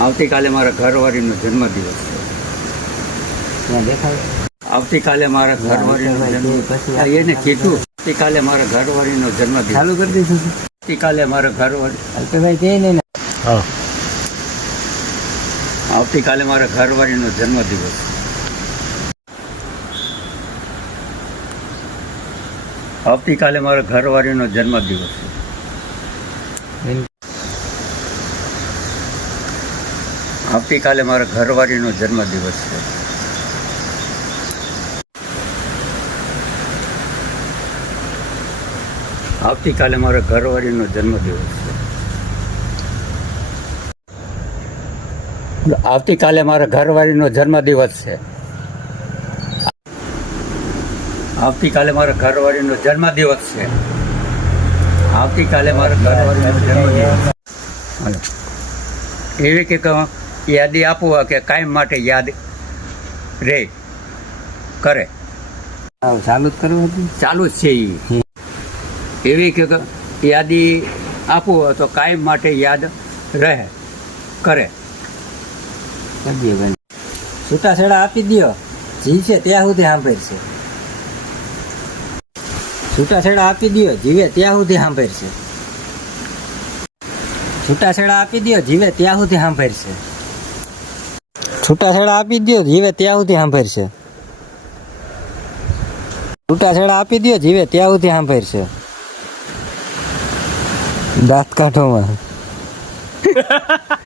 આવતીકાલે મારા ઘરવાળીનો જન્મદિવસ છે. આવતીકાલે મારા ઘરવાળીનો જન્મદિવસ. એને કીધું આવતીકાલે મારા ઘરવાળીનો જન્મદિવસ. ચાલુ કરી દઈશું. આવતીકાલે મારા ઘરવાળી. અલ્પેશભાઈ કે નહીં. આવતીકાલે મારા ઘરવાળીનો જન્મદિવસ. આવતીકાલે મારા ઘરવાળીનો જન્મદિવસ છે. આવતીકાલે મારા ઘરવાળીનો જન્મદિવસ છે. આવતીકાલે મારા ઘરવાળીનો જન્મદિવસ છે. આવતીકાલે મારા ઘરવાળીનો જન્મદિવસ છે. આવતીકાલે મારા ઘરવાળીનો જન્મદિવસ છે. આવતીકાલે મારા ઘરવાળીનો જન્મદિવસ. હાલો, એવી કે યાદી આપવું કે કાયમ માટે યાદ રહે કરે. ચાલુ જ કરવું હતું. ચાલુ જ છે એ. એવી કે યાદી આપવું તો કાયમ માટે યાદ રહે કરે. છૂટાછેડા આપી દો. જીવશે ત્યાં સુધી સાંભળશે. છૂટાછેડા આપી દો. જીવે ત્યાં સુધી સાંભળશે. છૂટાછેડા આપી દો. જીવે ત્યાં સુધી સાંભળશે. છૂટાછેડા આપી દો. જીવે ત્યાં સુધી સાંભળશે. છૂટાછેડા આપી દો. જીવે ત્યાં સુધી સાંભળશે. દાંત કાઢોમાં